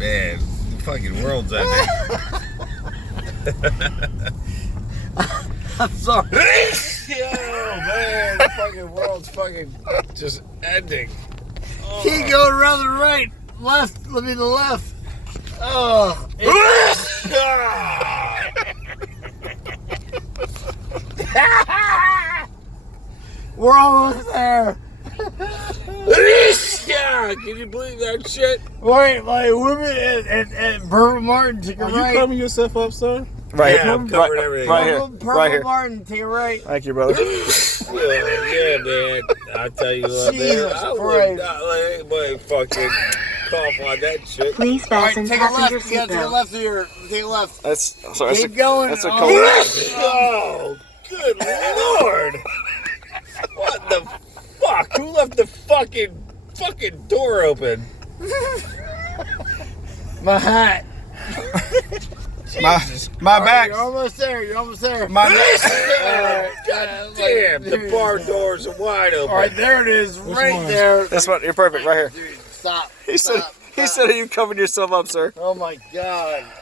Man, the fucking world's ending. I'm sorry. Oh man, the fucking world's fucking just ending. Oh. Keep going around the right, left. Let me the left. Oh. We're almost there. Yeah, can you believe that shit? Wait, like women and Purple Martin, take a Are right. you covering yourself up, sir? Right Yeah, here. I'm covering everything. Right here. Purple Right here. Martin, take a right. Thank you, brother. Yeah, man. I tell you what, man. Jesus I would Christ. not let anybody fucking cough on that shit. Please All right, fasten take a passenger left. Yeah, take a seatbelt. left here. Take a left. That's sorry. Keep going. That's a Oh. cold. Oh, good lord! What the fuck? Who left the fucking door open? My hat. My back. You're almost there. You're almost there. My God damn! The bar doors are wide open. All right, there it is, right one? there. That's what. You're perfect. Right here. Dude, stop. He said. Stop. He said, "Are you covering yourself up, sir?" Oh my God.